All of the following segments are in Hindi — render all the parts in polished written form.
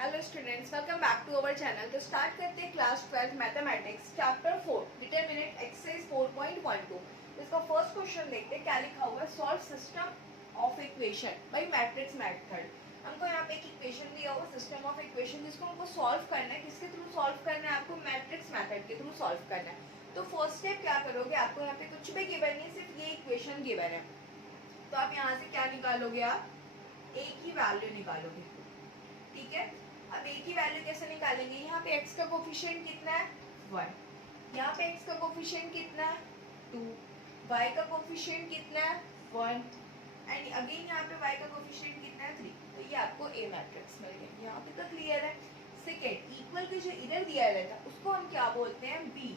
Hello students, welcome back to our channel. तो स्टार्ट करते हैं class 12 mathematics chapter 4 determinant exercise 4.12। इसका फर्स्ट क्वेश्चन देखते हैं। क्या लिखा हुआ है? Solve system of equation by matrix method. हमको यहाँ पे एक इक्वेशन दिया हुआ सिस्टम ऑफ इक्वेशन, जिसको हमको सॉल्व करना है। किसके थ्रू सॉल्व करना है? आपको मैट्रिक्स मेथड के थ्रू सॉल्व करना है। तो फर्स्ट स्टेप क्या करोगे? आपको यहाँ पे कुछ भी गिवन नहीं, सिर्फ ये इक्वेशन गिवन है। तो आप यहाँ से क्या निकालोगे? आप ए की वैल्यू निकालोगे। ठीक है, अब ए की वैल्यू कैसे निकालेंगे? यहाँ पे x का कोफिशिएंट कितना है? 1। यहाँ पे x का कोफिशिएंट कितना है? 2। y का कोफिशिएंट कितना है? 1। एंड अगेन यहाँ पे y का कोफिशिएंट कितना है? 3। तो ये आपको ए मैट्रिक्स मिल गया। यहाँ पे तो क्लियर है। सेकेंड, इक्वल के जो इधर दिया रहता है उसको हम क्या बोलते हैं? b।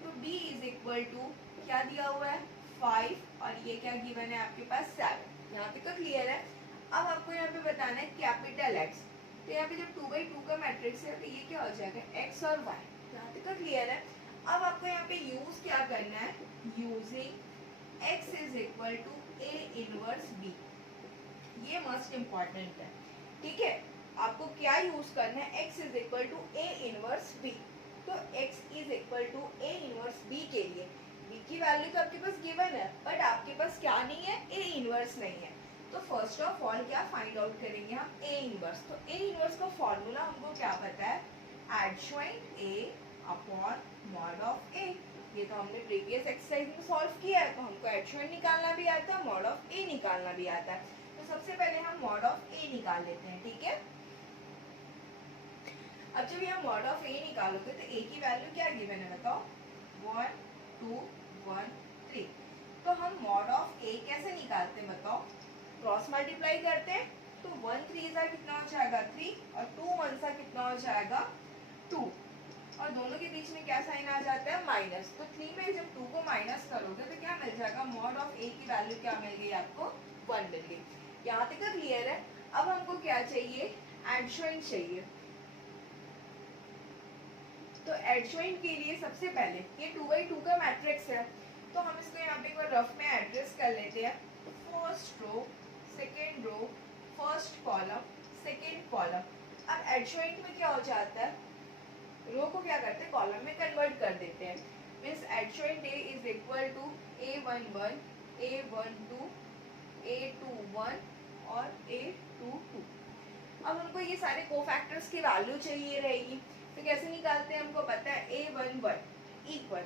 तो b इज इक्वल टू क्या दिया हुआ है? 5 और ये क्या गिवन है आपके पास? 7। यहाँ पे तो क्लियर है। अब आपको यहाँ पे बताना है कैपिटल X। तो यहाँ पे जब 2/2 का मैट्रिक्स है तो ये क्या हो जाएगा? x और y। यहाँ तक क्लियर है। अब आपको यहाँ पे यूज क्या करना है? Using x is equal to a inverse b। ये मस्ट इम्पॉर्टेंट है। ठीक है, आपको क्या यूज करना है? x is equal to a inverse b। तो x is equal to a inverse b के लिए b की वैल्यू तो आपके पास गिवन है, बट आपके पास क्या नहीं है? a इनवर्स नहीं है। तो फर्स्ट ऑफ ऑल क्या फाइंड आउट करेंगे हम? A inverse. तो ए इनवर्स का फॉर्मूला हमको क्या पता है? Adjoint A upon mod of A. ये तो हमने प्रीवियस एक्सरसाइज में सॉल्व किया है। तो हमको एडजॉइंट निकालना भी आता है, मॉड ऑफ ए निकालना भी आता है। तो सबसे पहले हम मॉड ऑफ ए निकाल लेते हैं। ठीक है, अब जब यहाँ मॉड ऑफ ए निकालोगे तो ए की वैल्यू क्या गिवन है बताओ? 1 2 1 3। तो हम मॉड ऑफ ए कैसे निकालते हैं बताओ? क्रॉस मल्टीप्लाई करते हैं तो 1 3 सा कितना हो जाएगा? 3 और 2 1 सा कितना हो जाएगा? 2। और दोनों के बीच में क्या साइन आ जाता है? माइनस। तो 3 में जब 2 को माइनस करोगे तो क्या मिल जाएगा? मॉड ऑफ ए की वैल्यू क्या मिल गई आपको? 1 मिल गई। यहाँ तक क्लियर है। अब हमको क्या चाहिए? एडजॉइंट चाहिए। तो एडजॉइंट के लिए सबसे पहले ये 2/2 का मैट्रिक्स है, तो हम इसको यहाँ पे एक बार रफ में एड्रेस कर लेते हैं। First row, second row, first column, second column. अब एडजॉइंट में क्या हो जाता है? रो को क्या करते हैं? कॉलम में कन्वर्ट कर देते हैं। Means adjoint A is equal to A11, A12, A21 और A22। अब हमको ये सारे कोफैक्टर्स की वैल्यू चाहिए रहेगी। तो कैसे निकालते हैं? हमको पता है A11 इक्वल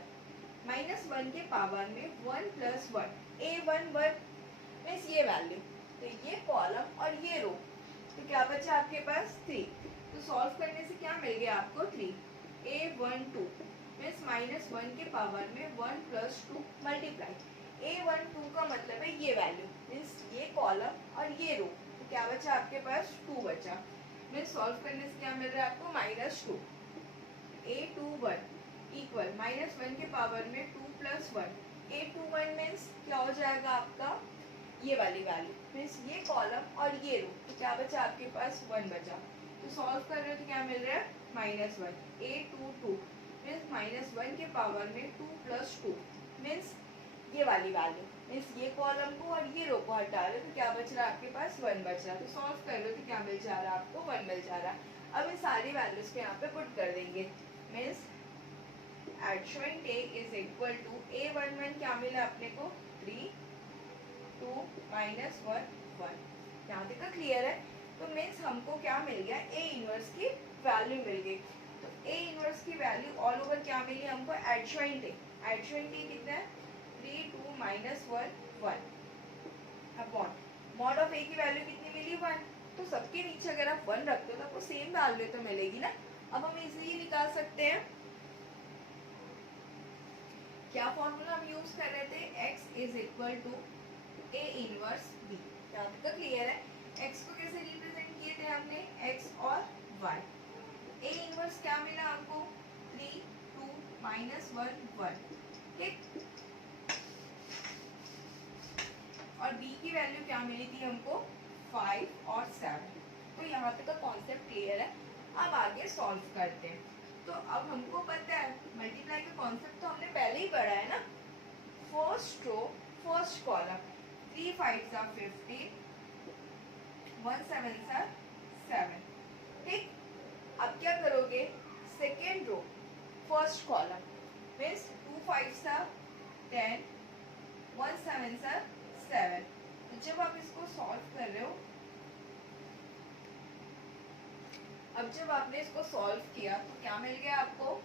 -1 के पावर में 1 + 1। A11 मीन्स ये वैल्यू, तो ये कॉलम और ये रो। तो क्या बचा आपके पास? 3। तो सॉल्व करने से क्या मिल गया आपको? 3। A12 मीन्स -1 के पावर में 1 + 2 मल्टीप्लाई। A12 का मतलब है ये वैल्यू, मीन्स ये कॉलम और ये रो। तो क्या बचा आपके पास? 2 बचा। मीन्स सॉल्व करने से क्या मिल रहा है आपको? -2। A21 इक्वल -1 के पावर में 2 + 1। A21 मीन्स क्या हो जाएगा आपका? ये वाली वैल्यू, मीन्स ये कॉलम और ये रो। तो क्या बचा आपके पास? 1 बचा। तो सॉल्व कर रहे हो तो क्या मिल रहा है? -1। A22 मीन्स -1 के पावर में 2 + 2 मीन्स ये वाली वैल्यू, मीन्स ये कॉलम को और ये रो को हटा रहे हो तो क्या बच रहा है आपके पास? 1 बच रहा है। तो सॉल्व कर रहे हो तो क्या मिल जा रहा है आपको? 1 मिल जा रहा है। अब इन सारी वैल्यूज को यहाँ पे पुट कर देंगे। Means adjoint A is equal to A11 क्या मिला अपने को? 3 2 -1 1। यहाँ तक क्लियर है। तो मीन्स हमको क्या मिल गया? ए इनवर्स की वैल्यू मिल गई। तो ए इनवर्स की वैल्यू ऑल ओवर क्या मिली हमको? Adjoint A. एडजॉइंट ए कितना है? 3 2 -1 1 अपॉन मॉड ऑफ ए की वैल्यू कितनी मिली? 1। तो सबके नीचे अगर आप 1 रखते हो तो आपको सेम वैल्यू तो मिलेगी ना। अब हम इजीली निकाल सकते हैं। क्या फॉर्मूला हम यूज कर रहे थे? x is equal to a inverse b। यहाँ तक क्लियर है। x को कैसे रिप्रेजेंट किए थे हमने? x और y। a इनवर्स क्या मिला आपको? 3 2 -1 1। ठीक, और b की वैल्यू क्या मिली थी हमको? 5 और 7। तो यहाँ तक का कॉन्सेप्ट क्लियर है। अब आगे सॉल्व करते हैं। तो अब हमको पता है मल्टीप्लाई का कॉन्सेप्ट तो हमने पहले ही पढ़ा है ना। फर्स्ट रो, फर्स्ट कॉलम, 3 5 सा 15, 1 7 सा 7। ठीक, अब क्या करोगे, second row first column means 2 5 10, 1 7 7। तो जब आप इसको सॉल्व कर रहे हो, अब जब आपने इसको सॉल्व किया तो क्या मिल गया आपको,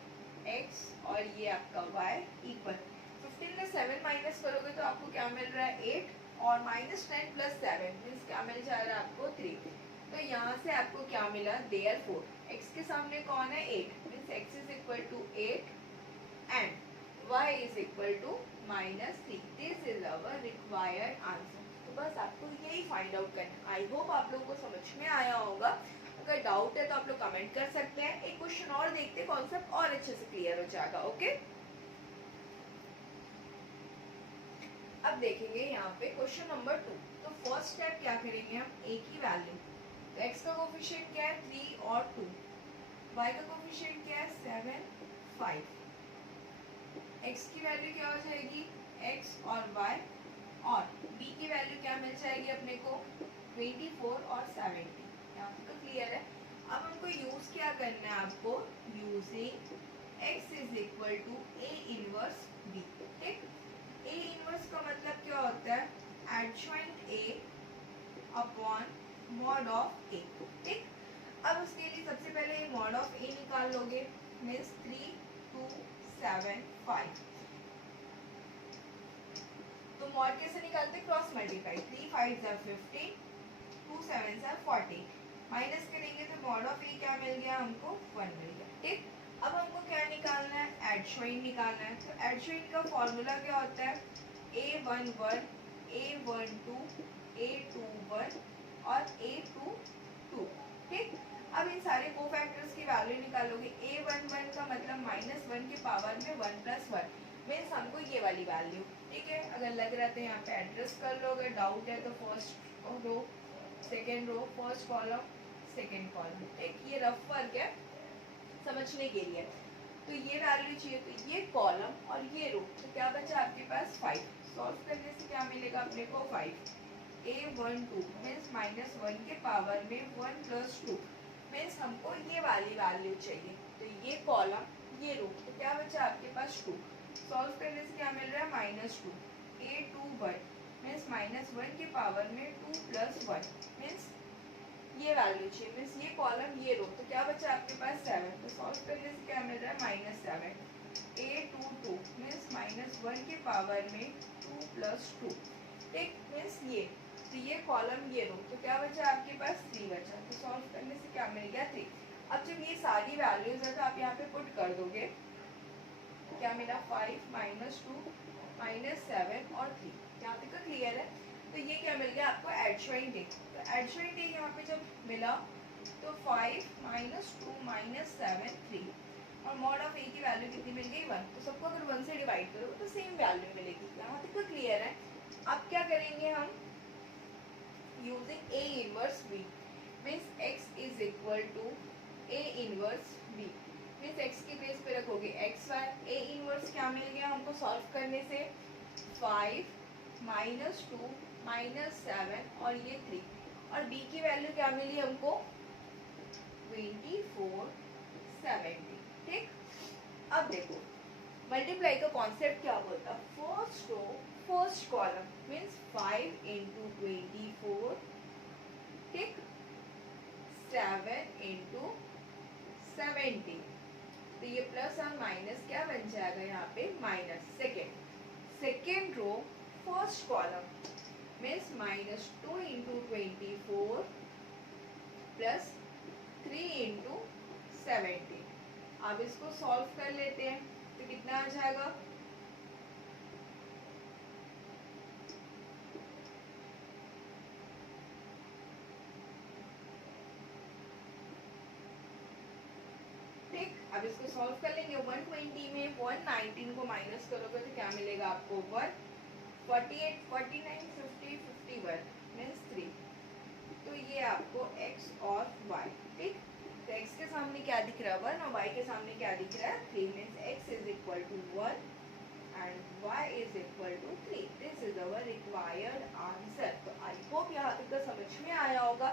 x और ये आपका y इक्वल 15 में 7 माइनस करोगे तो आपको क्या मिल रहा है 8, और -10 + 7 मीन्स क्या मिल जा रहा है आपको 3। तो यहाँ से आपको क्या मिला, देयरफॉर x के सामने कौन है 8 means x is equal to 8 and y is equal to -3। This is our required answer. तो बस आपको यही फाइंड आउट करना है। आई होप आप लोगों को समझ में आया होगा। अगर डाउट है तो आप लोग कमेंट कर सकते हैं। एक क्वेश्चन और देखते हैं, कॉन्सेप्ट और अच्छे से क्लियर हो जाएगा। ओके, अब देखेंगे यहाँ पे क्वेश्चन नंबर 2। तो फर्स्ट स्टेप क्या करेंगे हम, a की वैल्यू, तो x का कोफिशिएंट क्या है 3 और 2, y का कोफिशिएंट क्या है 7 5, x की वैल्यू क्या हो जाएगी x और y, और b की वैल्यू क्या मिल जाएगी अपने को 24 और 70। यहाँ तक तो क्लियर है। अब हमको यूज क्या करना है, आपको using x is equal to a inverse b। ठीक, a इनवर्स का मतलब क्या होता है, adjoint a upon mod of a। ठीक, अब उसके लिए सबसे पहले मॉड ऑफ a निकाल लोगे मीन्स 3 2 7 5। तो मॉड कैसे निकालते, क्रॉस मल्टीप्लाई, 3 5 15, 2 7 40, माइनस करेंगे तो मॉड ऑफ ए क्या मिल गया हमको 1 मिल गया। ठीक, अब हमको क्या निकालना है, एडजॉइंट निकालना है। तो एडजॉइंट का फॉर्मूला क्या होता है, a11 a12 a21 और a22। ठीक, अब इन सारे कोफैक्टर्स की वैल्यू निकालोगे। a11 का मतलब -1 के पावर में 1 + 1 मीन्स हमको ये वाली वैल्यू। ठीक है, अगर लग रहा है तो यहाँ पे एड्रेस कर लो, अगर डाउट है तो first row second row first column second column. एक ये रफ वर्क है समझने के लिए। तो ये वैल्यू चाहिए, तो ये कॉलम और ये रो, तो क्या बचा आपके पास 5। सॉल्व करने से क्या मिलेगा अपने को 5। a12 मीन्स -1 के पावर में 1 + 2 मीन्स हमको ये वाली वैल्यू चाहिए। तो ये कॉलम ये रो, तो क्या बचा आपके पास 2। सॉल्व करने से क्या मिल रहा है -2। a21 मीन्स -1 के पावर में 2 + 1 मीन्स ये वैल्यू चाहिए, मीन्स ये कॉलम ये रो, तो क्या बचा आपके पास 7। तो सॉल्व करने से क्या मिल रहा है -7। a22 मीन्स -1 के पावर में 2 + 2। ठीक, मीन्स ये, तो ये कॉलम ये रो, तो क्या बचा आपके पास 3 बचा। तो सॉल्व करने से क्या मिल गया 3। अब जब ये सारी वैल्यूज है तो आप यहाँ पे पुट कर दोगे, क्या मिला 5 -2 -7 और 3। यहाँ तक क्लियर है। तो ये क्या मिल गया आपको एडजॉइंट ए। तो एडजॉइंट ए यहाँ पे जब मिला तो 5 -2 -7 3 और मॉड ऑफ ए की वैल्यू कितनी मिल गई 1। तो सबको अगर 1 से डिवाइड करोगे तो सेम वैल्यू मिलेगी। यहाँ तक क्लियर है। अब क्या करेंगे हम, using A inverse B means x is equal to A inverse B means x की बेस पे रखोगे xy। ए इनवर्स क्या मिल गया हमको सॉल्व करने से 5 -2 -7 और ये 3 और b की वैल्यू क्या मिली हमको 24 70। ठीक, अब देखो मल्टीप्लाई का कॉन्सेप्ट क्या बोलता है, first row first column means 5 × 24। ठीक, 7 × 70। तो ये प्लस और माइनस क्या बन जाएगा यहाँ पे minus. Second row first column means -2 × 24 plus 3 × 70। अब इसको सॉल्व कर लेते हैं तो कितना आ जाएगा, ठीक। अब इसको सॉल्व कर लेंगे। 120 में 119 को माइनस करोगे तो क्या मिलेगा आपको 1 48 49 50 51 मीन्स 3। तो ये आपको x और y। ठीक, तो x के सामने क्या दिख रहा है 1 और y के सामने क्या दिख रहा है 3 means x is equal to 1 and y is equal to 3। This is our required answer. तो आई होप यहाँ तक तो समझ में आया होगा।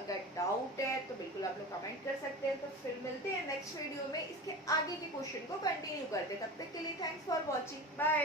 अगर डाउट है तो बिल्कुल आप लोग कमेंट कर सकते हैं। तो फिर मिलते हैं नेक्स्ट वीडियो में, इसके आगे के क्वेश्चन को कंटिन्यू करते हैं। तब तक के लिए थैंक्स फॉर वॉचिंग, बाय।